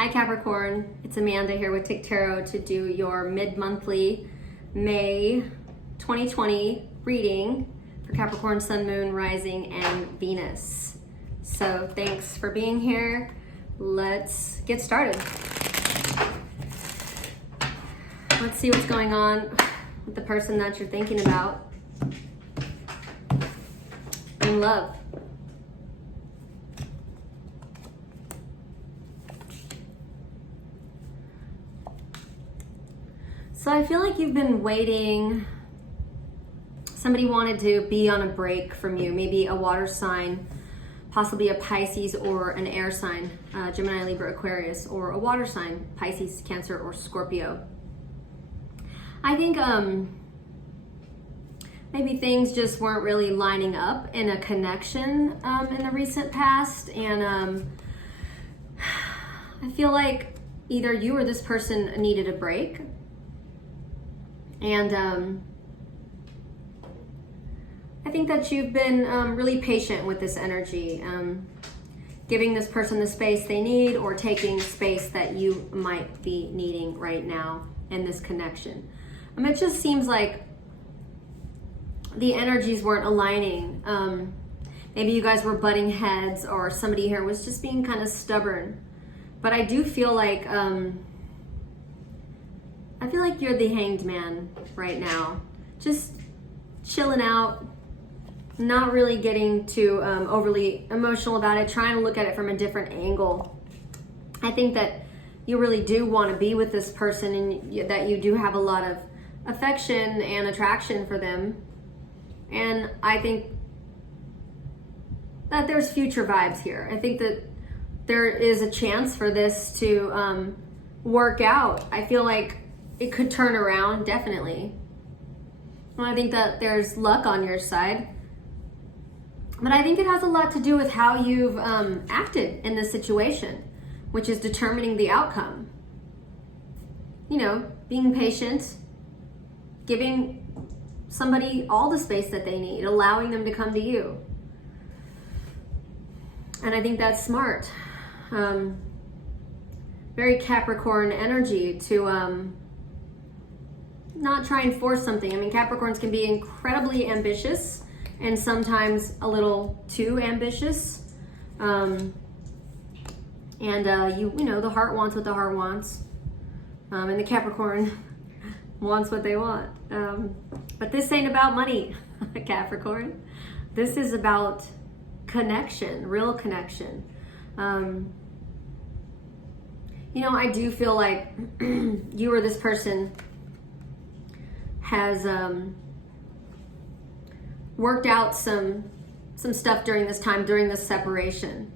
Hi Capricorn, it's Amanda here with TikTarot to do your mid-monthly May 2020 reading for Capricorn, Sun, Moon, Rising, and Venus. So thanks for being here. Let's get started. Let's see what's going on with the person that you're thinking about in love. So I feel like you've been waiting. Somebody wanted to be on a break from you, maybe a water sign, possibly a Pisces or an air sign, Gemini, Libra, Aquarius, or a water sign, Pisces, Cancer, or Scorpio. I think maybe things just weren't really lining up in a connection in the recent past, and I feel like either you or this person needed a break. And I think that you've been really patient with this energy, giving this person the space they need or taking space that you might be needing right now in this connection. It just seems like the energies weren't aligning. Maybe you guys were butting heads, or somebody here was just being kind of stubborn. But I do feel like you're the hanged man right now, just chilling out, not really getting too overly emotional about it, trying to look at it from a different angle. I think that you really do want to be with this person, and that you do have a lot of affection and attraction for them. And I think that there's future vibes here. I think that there is a chance for this to work out. I feel like it could turn around, definitely. And I think that there's luck on your side. But I think it has a lot to do with how you've acted in this situation, which is determining the outcome. You know, being patient, giving somebody all the space that they need, allowing them to come to you. And I think that's smart. Very Capricorn energy to not try and force something. I mean, Capricorns can be incredibly ambitious and sometimes a little too ambitious. You know, the heart wants what the heart wants. And the Capricorn wants what they want. But this ain't about money, Capricorn. This is about connection, real connection. You know, I do feel like you or this person has worked out some stuff during this time, during this separation.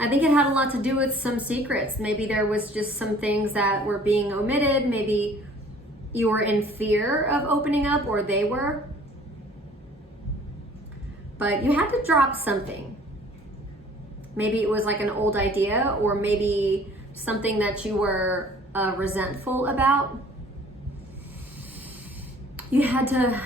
I think it had a lot to do with some secrets. Maybe there was just some things that were being omitted. Maybe you were in fear of opening up, or they were. But you had to drop something. Maybe it was like an old idea, or maybe something that you were resentful about. You had to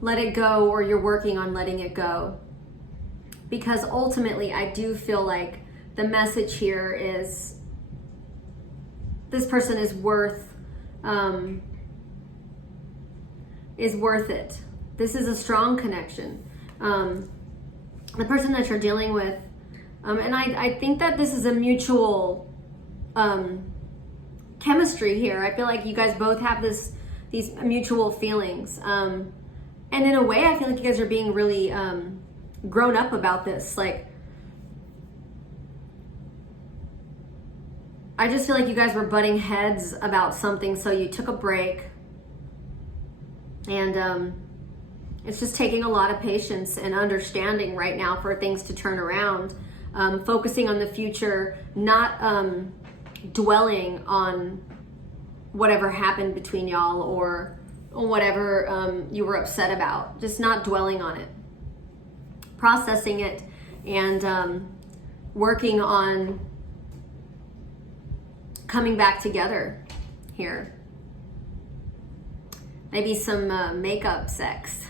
let it go, or you're working on letting it go. Because ultimately, I do feel like the message here is this person is worth it. This is a strong connection. The person that you're dealing with, and I think that this is a mutual chemistry here. I feel like you guys both have these mutual feelings. And in a way, I feel like you guys are being really grown up about this. Like, I just feel like you guys were butting heads about something, so you took a break. And it's just taking a lot of patience and understanding right now for things to turn around. Focusing on the future, not dwelling on whatever happened between y'all, or whatever you were upset about. Just not dwelling on it. Processing it and working on coming back together here. Maybe some makeup sex.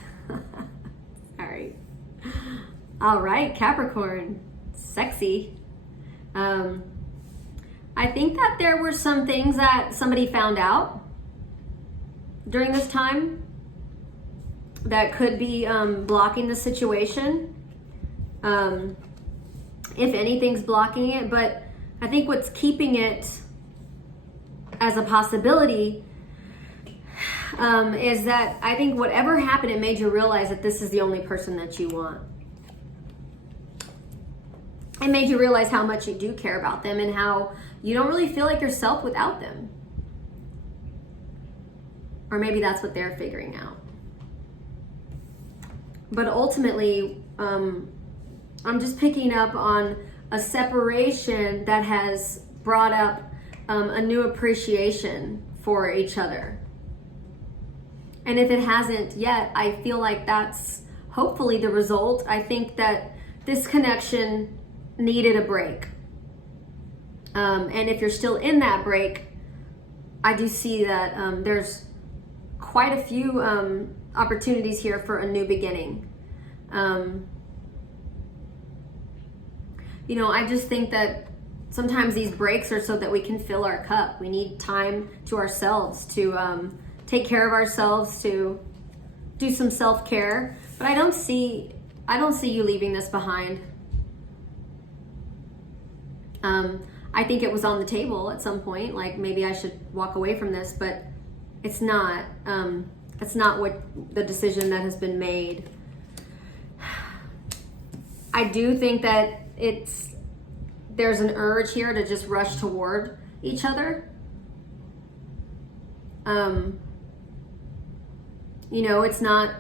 All right, Capricorn. Sexy. I I think that there were some things that somebody found out during this time that could be blocking the situation. If anything's blocking it, but I think what's keeping it as a possibility is that I think whatever happened, it made you realize that this is the only person that you want. It made you realize how much you do care about them and how you don't really feel like yourself without them. Or maybe that's what they're figuring out. But ultimately, I'm just picking up on a separation that has brought up a new appreciation for each other. And if it hasn't yet, I feel like that's hopefully the result. I think that this connection needed a break. And if you're still in that break, I do see that there's quite a few opportunities here for a new beginning. You know, I just think that sometimes these breaks are so that we can fill our cup. We need time to ourselves to take care of ourselves, to do some self-care. But I don't see you leaving this behind. I think it was on the table at some point, like maybe I should walk away from this, but it's not. It's not what the decision that has been made. I do think that there's an urge here to just rush toward each other. You know, it's not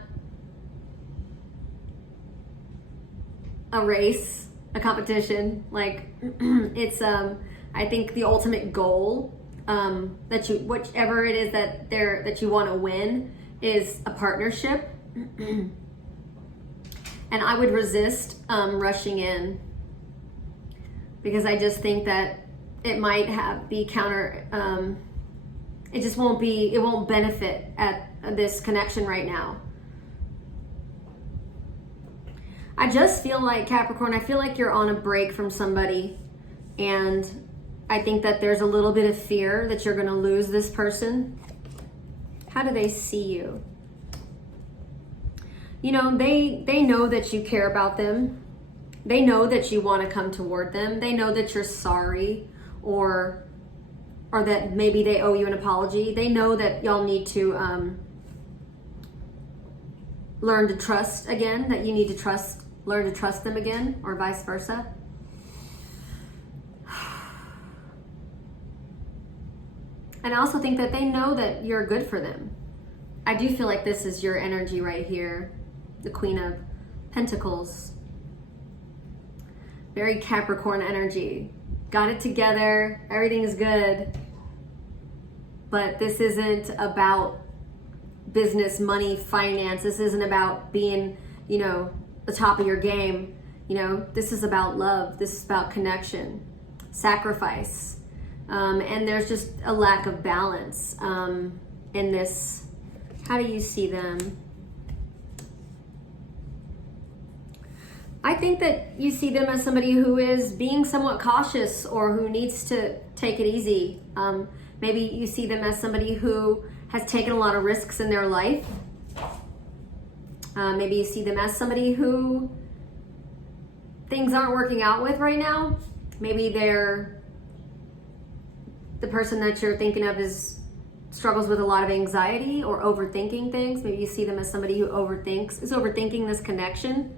a race, a competition. Like it's I think the ultimate goal that you, whichever it is that you want to win, is a partnership. And I would resist rushing in, because I just think that it might be counter. It won't benefit at this connection right now. I just feel like, Capricorn, I feel like you're on a break from somebody, and I think that there's a little bit of fear that you're going to lose this person. How do they see you? You know, they know that you care about them. They know that you want to come toward them. They know that you're sorry, or that maybe they owe you an apology. They know that y'all need to learn to trust again, that you need to learn to trust them again, or vice versa. And I also think that they know that you're good for them. I do feel like this is your energy right here. The Queen of Pentacles. Very Capricorn energy. Got it together. Everything is good. But this isn't about business, money, finance. This isn't about being, you know, the top of your game. You know, this is about love. This is about connection, sacrifice. And there's just a lack of balance in this. How do you see them? I think that you see them as somebody who is being somewhat cautious, or who needs to take it easy. Maybe you see them as somebody who has taken a lot of risks in their life. Maybe you see them as somebody who things aren't working out with right now. Maybe the person that you're thinking of struggles with a lot of anxiety or overthinking things. Maybe you see them as somebody who is overthinking this connection.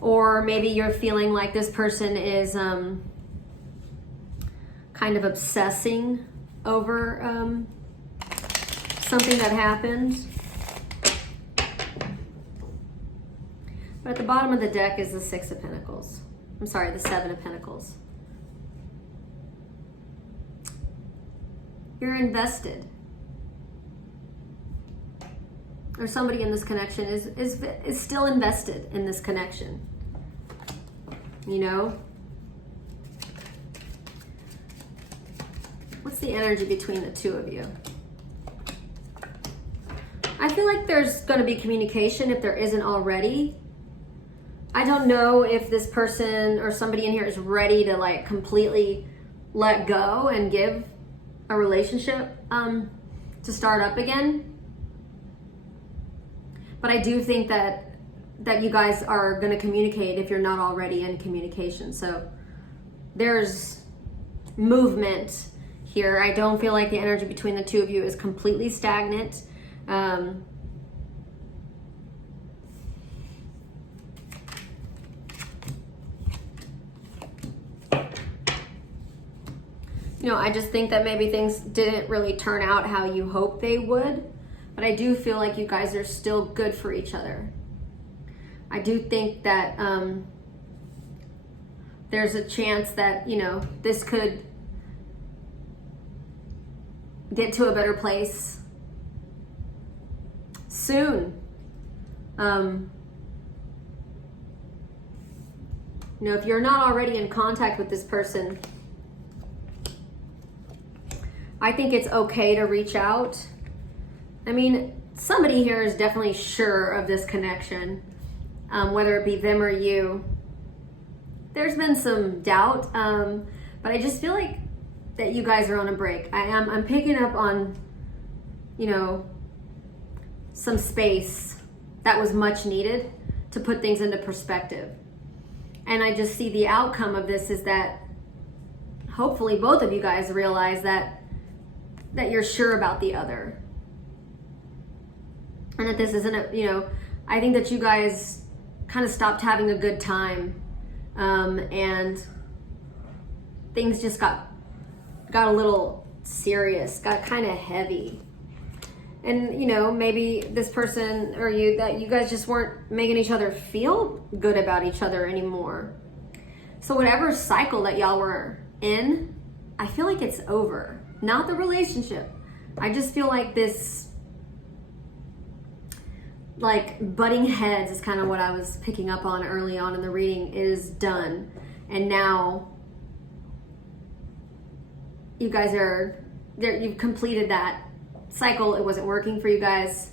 Or maybe you're feeling like this person is kind of obsessing over something that happened. But at the bottom of the deck is the Six of Pentacles. I'm sorry, the Seven of Pentacles. You're invested. Or somebody in this connection is still invested in this connection. You know? What's the energy between the two of you? I feel like there's going to be communication if there isn't already. I don't know if this person or somebody in here is ready to like completely let go and give a relationship to start up again. But I do think that you guys are going to communicate if you're not already in communication. So there's movement here. I don't feel like the energy between the two of you is completely stagnant. You know, I just think that maybe things didn't really turn out how you hoped they would, but I do feel like you guys are still good for each other. I do think that there's a chance that, you know, this could get to a better place soon. You know, if you're not already in contact with this person, I think it's okay to reach out. I mean, somebody here is definitely sure of this connection, whether it be them or you. There's been some doubt, but I just feel like that you guys are on a break. I'm picking up on, you know, some space that was much needed to put things into perspective. And I just see the outcome of this is that hopefully both of you guys realize that you're sure about the other. And that this isn't a, you know, I think that you guys kind of stopped having a good time, and things just got a little serious, got kind of heavy. And, you know, maybe this person or you guys just weren't making each other feel good about each other anymore. So whatever cycle that y'all were in, I feel like it's over. Not the relationship. I just feel like this, like, butting heads is kind of what I was picking up on early on in the reading, is done. And now you guys are there, you've completed that cycle. It wasn't working for you guys.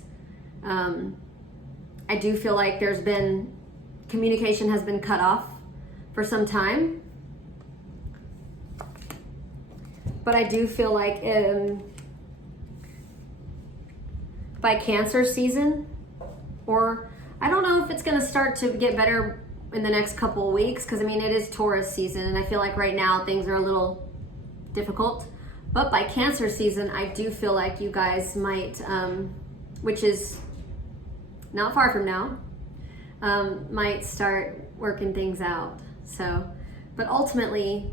I do feel like there's been communication has been cut off for some time. But I do feel like by Cancer season, or I don't know if it's going to start to get better in the next couple of weeks, because I mean, it is Taurus season, and I feel like right now things are a little difficult. But by Cancer season, I do feel like you guys might, which is not far from now, might start working things out. So, but ultimately,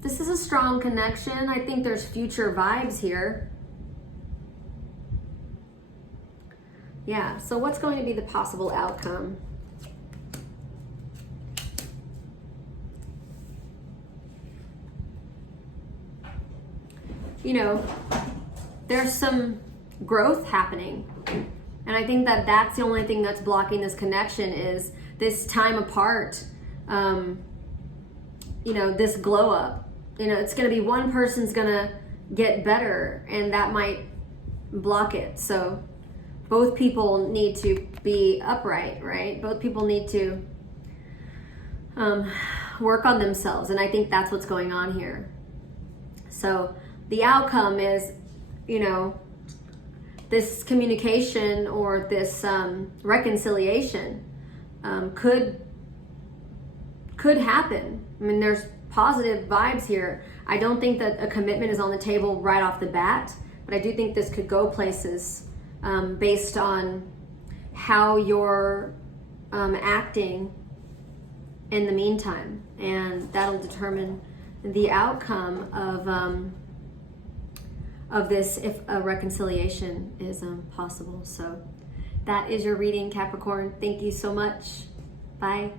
this is a strong connection. I think there's future vibes here. Yeah, so what's going to be the possible outcome? You know, there's some growth happening. And I think that that's the only thing that's blocking this connection, is this time apart, you know, this glow up. You know, it's going to be one person's going to get better, and that might block it. So both people need to be upright, right? Both people need to work on themselves. And I think that's what's going on here. So the outcome is, you know, this communication or this reconciliation could happen. I mean, there's positive vibes here. I don't think that a commitment is on the table right off the bat, but I do think this could go places based on how you're acting in the meantime, and that'll determine the outcome of this, if a reconciliation is possible. So that is your reading, Capricorn. Thank you so much. Bye.